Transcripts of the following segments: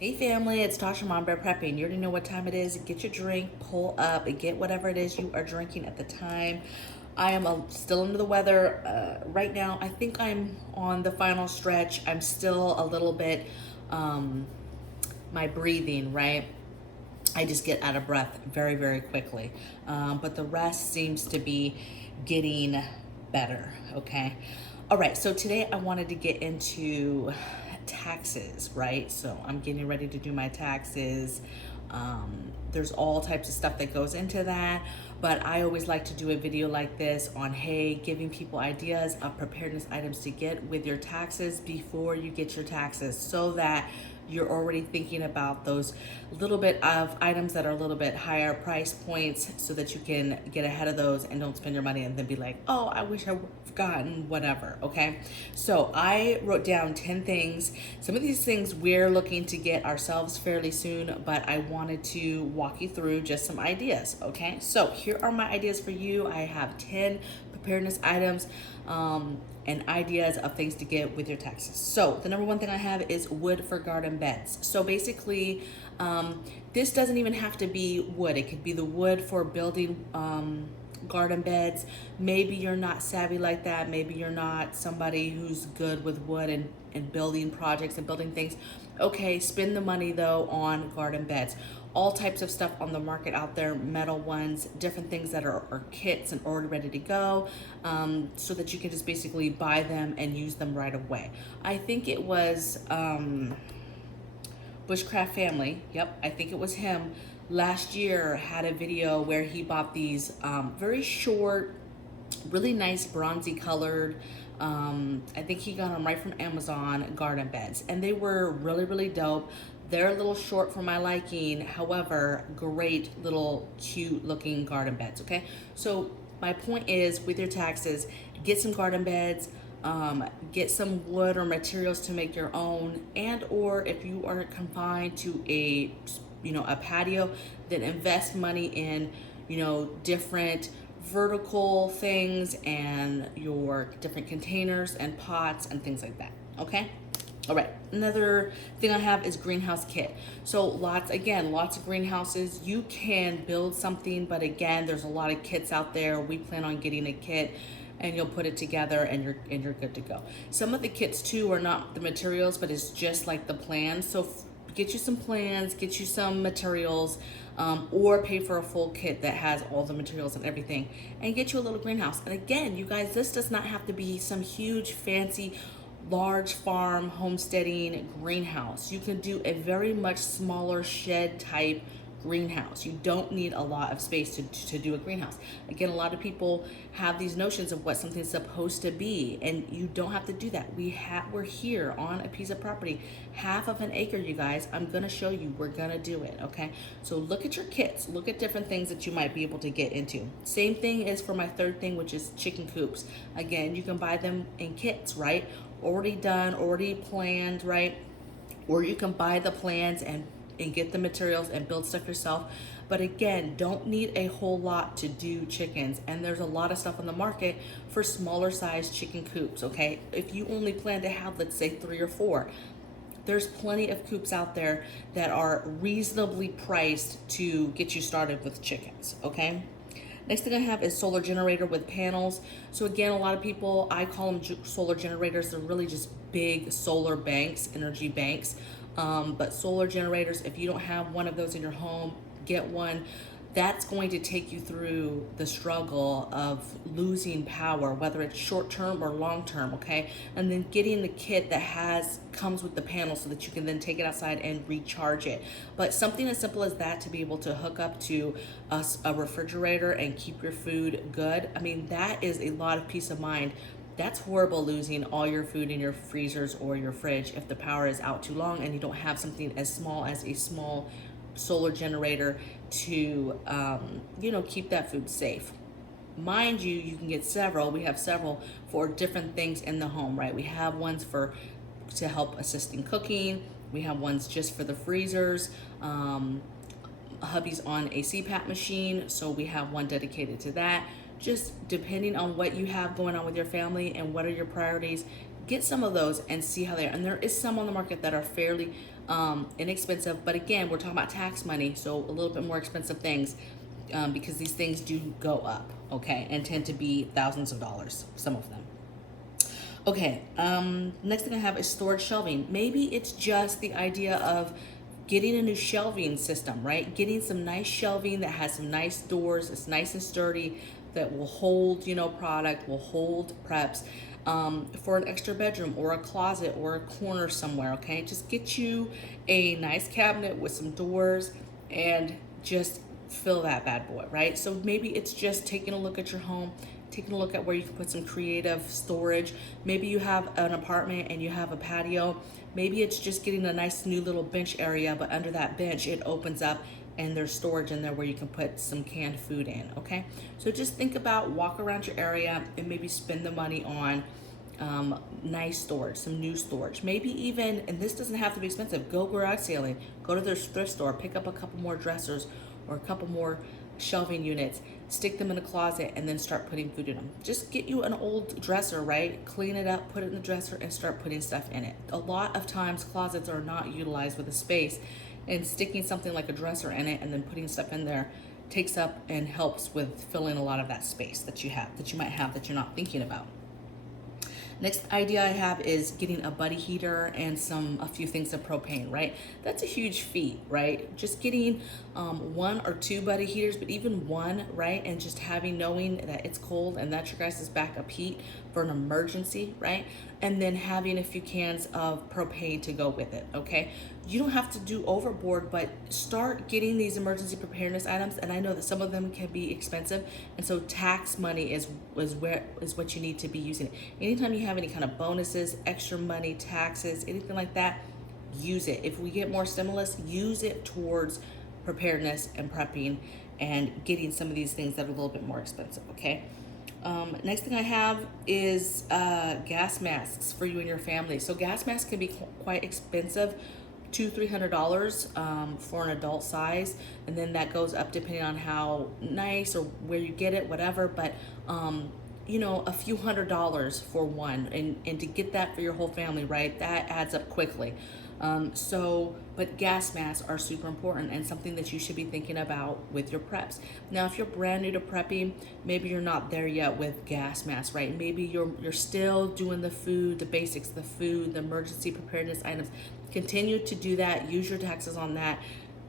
Hey family, it's Tasha MAMABEAR Prepping. You already know what time it is. Get your drink, pull up, and get whatever it is you are drinking at the time. I am still under the weather right now. I think I'm on the final stretch. I'm still a little bit, my breathing, right? I just get out of breath very, very quickly. But the rest seems to be getting better, okay? All right, so today I wanted to get into taxes, right? So I'm getting ready to do my taxes. There's all types of stuff that goes into that, but I always like to do a video like this on, hey, giving people ideas of preparedness items to get with your taxes before you get your taxes, so that you're already thinking about those little bit of items that are a little bit higher price points, so that you can get ahead of those and don't spend your money and then be like, oh, I wish I would have gotten whatever, okay? So I wrote down 10 things. Some of these things we're looking to get ourselves fairly soon, but I wanted to walk you through just some ideas, okay? So here are my ideas for you. I have 10 preparedness items and ideas of things to get with your taxes. So the number one thing I have is wood for garden beds. So basically, this doesn't even have to be wood. It could be the wood for building garden beds. Maybe you're not savvy like that. Maybe you're not somebody who's good with wood and building projects and building things. Okay, spend the money though on garden beds. All types of stuff on the market out there, metal ones, different things that are kits and already ready to go, so that you can just basically buy them and use them right away. I think it was Bushcraft Family, yep, I think it was him, last year had a video where he bought these very short, really nice bronzy colored, I think he got them right from Amazon, garden beds, and they were really, really dope. They're a little short for my liking, however, great little cute looking garden beds, okay? So my point is, with your taxes, get some garden beds, get some wood or materials to make your own, and or if you are confined to a patio, then invest money in, different vertical things and your different containers and pots and things like that, okay? All right, another thing I have is greenhouse kit. So lots of greenhouses. You can build something, but again, there's a lot of kits out there. We plan on getting a kit and you'll put it together and you're good to go. Some of the kits too are not the materials, but it's just like the plans. So get you some plans, get you some materials, or pay for a full kit that has all the materials and everything, and get you a little greenhouse. And again, you guys, this does not have to be some huge fancy large farm homesteading greenhouse. You can do a very much smaller shed type greenhouse. You don't need a lot of space to do a greenhouse. Again, a lot of people have these notions of what something's supposed to be, and you don't have to do that. We're here on a piece of property, half of an acre, you guys. I'm gonna show you, we're gonna do it, okay? So look at your kits, look at different things that you might be able to get into. Same thing is for my third thing, which is chicken coops. Again, you can buy them in kits, right? Already done, already planned, right? Or you can buy the plans and get the materials and build stuff yourself. But again, don't need a whole lot to do chickens. And there's a lot of stuff on the market for smaller size chicken coops, okay? If you only plan to have, let's say, 3 or 4, there's plenty of coops out there that are reasonably priced to get you started with chickens, okay? Next thing I have is solar generator with panels. So again, a lot of people, I call them solar generators. They're really just big solar banks, energy banks. But solar generators, if you don't have one of those in your home, get one. That's going to take you through the struggle of losing power, whether it's short-term or long-term, okay? And then getting the kit that comes with the panel so that you can then take it outside and recharge it. But something as simple as that, to be able to hook up to a refrigerator and keep your food good, I mean, that is a lot of peace of mind. That's horrible, losing all your food in your freezers or your fridge if the power is out too long and you don't have something as small as a small solar generator to keep that food safe. Mind you, you can get several. We have several for different things in the home, right? We have ones to help assist in cooking. We have ones just for the freezers. Hubby's on a CPAP machine, so we have one dedicated to that. Just depending on what you have going on with your family and what are your priorities, get some of those and see how they are. And there is some on the market that are fairly inexpensive, but again, we're talking about tax money, so a little bit more expensive things, because these things do go up, okay, and tend to be thousands of dollars, some of them. Okay, next thing I have is storage shelving. Maybe it's just the idea of getting a new shelving system, right? Getting some nice shelving that has some nice doors, it's nice and sturdy, that will hold, you know, product, will hold preps, for an extra bedroom or a closet or a corner somewhere, okay? Just get you a nice cabinet with some doors and just fill that bad boy, right? So maybe it's just taking a look at your home, taking a look at where you can put some creative storage. Maybe you have an apartment and you have a patio. Maybe it's just getting a nice new little bench area, but under that bench it opens up and there's storage in there where you can put some canned food in, okay? So just think about, walk around your area and maybe spend the money on nice storage, some new storage. Maybe even, and this doesn't have to be expensive, go garage sailing, go to their thrift store, pick up a couple more dressers or a couple more shelving units, stick them in a closet, and then start putting food in them. Just get you an old dresser, right? Clean it up, put it in the dresser, and start putting stuff in it. A lot of times closets are not utilized with a space, and sticking something like a dresser in it and then putting stuff in there takes up and helps with filling a lot of that space that you have, that you might have that you're not thinking about. Next idea I have is getting a buddy heater and a few things of propane, right? That's a huge feat, right? Just getting 1 or 2 buddy heaters, but even one, right? And just knowing that it's cold and that's your guys' backup heat for an emergency, right? And then having a few cans of propane to go with it, okay? You don't have to do overboard, but start getting these emergency preparedness items. And I know that some of them can be expensive, and so tax money is what you need to be using it. Anytime you have any kind of bonuses, extra money, taxes, anything like that, use it. If we get more stimulus, use it towards preparedness and prepping and getting some of these things that are a little bit more expensive, okay? Next thing I have is gas masks for you and your family. So gas masks can be quite expensive, $200-300 for an adult size, and then that goes up depending on how nice or where you get it, whatever. But you know, a few $100s for one, and to get that for your whole family, right? That adds up quickly. But gas masks are super important and something that you should be thinking about with your preps. Now, if you're brand new to prepping, maybe you're not there yet with gas masks, right? Maybe you're still doing the food, the basics, the food, the emergency preparedness items. Continue to do that. Use your taxes on that.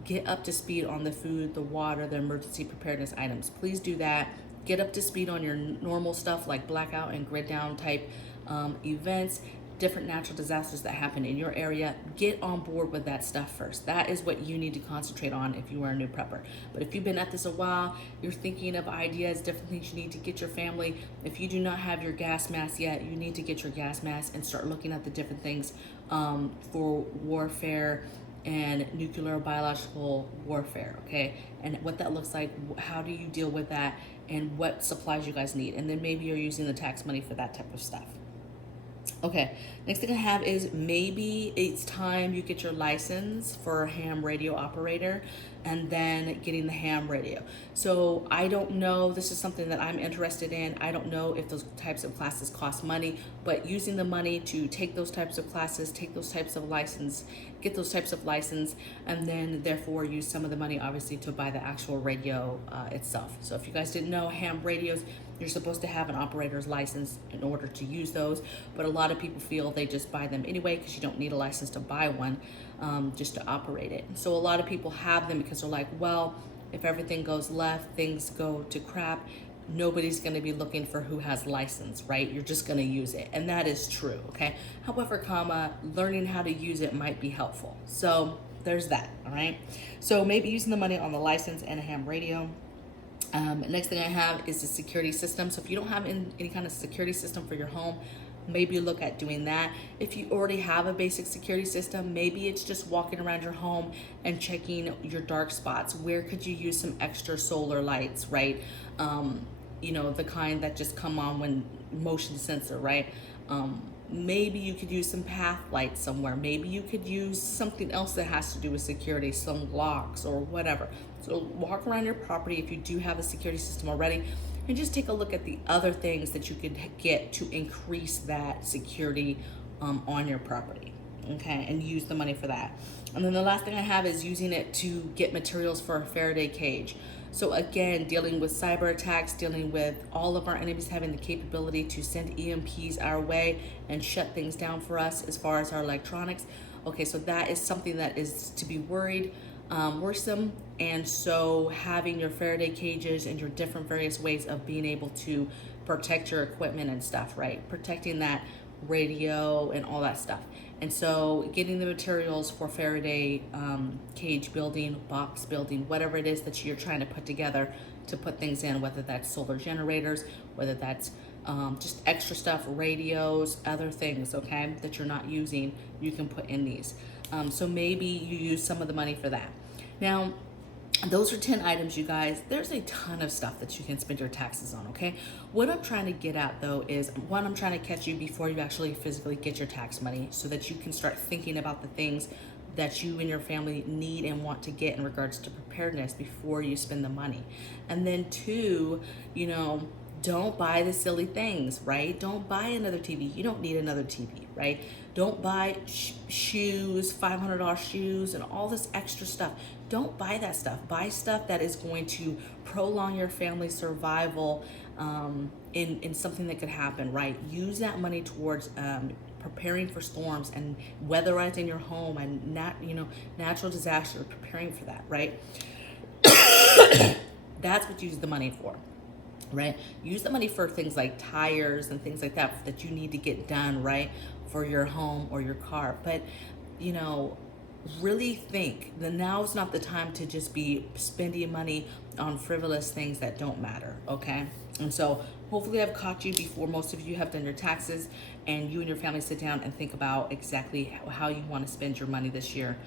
Get up to speed on the food, the water, the emergency preparedness items. Please do that. Get up to speed on your normal stuff like blackout and grid down type events, different natural disasters that happen in your area. Get on board with that stuff first. That is what you need to concentrate on if you are a new prepper. But if you've been at this a while, you're thinking of ideas, different things you need to get your family. If you do not have your gas mask yet, you need to get your gas mask and start looking at the different things for warfare and nuclear biological warfare, okay? And what that looks like, how do you deal with that, and what supplies you guys need. And then maybe you're using the tax money for that type of stuff. Okay, next thing I have is maybe it's time you get your license for a ham radio operator and then getting the ham radio. So I don't know, this is something that I'm interested in. I don't know if those types of classes cost money, but using the money to take those types of classes, take those types of license, get those types of license, and then therefore use some of the money obviously to buy the actual radio itself. So if you guys didn't know, ham radios, you're supposed to have an operator's license in order to use those, but a lot of people feel they just buy them anyway because you don't need a license to buy one, just to operate it. So a lot of people have them because they're like, well, if everything goes left, things go to crap, nobody's going to be looking for who has license, right? You're just going to use it, and that is true, okay? However, learning how to use it might be helpful. So there's that, all right? So maybe using the money on the license and a ham radio. Next thing I have is the security system. So if you don't have any kind of security system for your home, maybe look at doing that. If you already have a basic security system, maybe it's just walking around your home and checking your dark spots. Where could you use some extra solar lights, right? You know, the kind that just come on when motion sensor, right? Maybe you could use some path lights somewhere. Maybe you could use something else that has to do with security, some locks or whatever. So walk around your property if you do have a security system already. and just take a look at the other things that you could get to increase that security on your property. Okay, and use the money for that. And then the last thing I have is using it to get materials for a Faraday cage. So again, dealing with cyber attacks, dealing with all of our enemies having the capability to send EMPs our way and shut things down for us as far as our electronics. Okay, so that is something that is to be worrisome. And so having your Faraday cages and your different various ways of being able to protect your equipment and stuff, right? Protecting that radio and all that stuff. And so getting the materials for Faraday cage building, box building, whatever it is that you're trying to put together to put things in, whether that's solar generators, whether that's just extra stuff, radios, other things, okay, that you're not using, you can put in these. So maybe you use some of the money for that. Now, those are 10 items, you guys. There's a ton of stuff that you can spend your taxes on, okay? What I'm trying to get at, though, is one, I'm trying to catch you before you actually physically get your tax money so that you can start thinking about the things that you and your family need and want to get in regards to preparedness before you spend the money. And then two, you know, don't buy the silly things, right? Don't buy another TV. You don't need another TV, right? Don't buy shoes, $500 shoes, and all this extra stuff. Don't buy that stuff. Buy stuff that is going to prolong your family's survival in something that could happen, right? Use that money towards preparing for storms and weatherizing your home and natural disaster, preparing for that, right? That's what you use the money for. Right? Use the money for things like tires and things like that that you need to get done, right? For your home or your car. But, you know, really think that now is not the time to just be spending money on frivolous things that don't matter, okay? And so hopefully I've caught you before most of you have done your taxes and you and your family sit down and think about exactly how you want to spend your money this year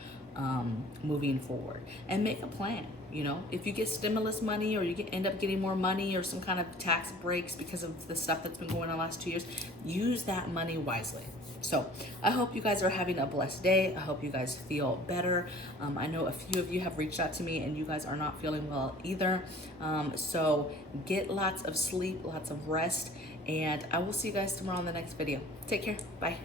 moving forward, and make a plan. You know, if you get stimulus money or you end up getting more money or some kind of tax breaks because of the stuff that's been going on the last 2 years, use that money wisely. So I hope you guys are having a blessed day. I hope you guys feel better. I know a few of you have reached out to me and you guys are not feeling well either. So get lots of sleep, lots of rest, and I will see you guys tomorrow on the next video. Take care. Bye.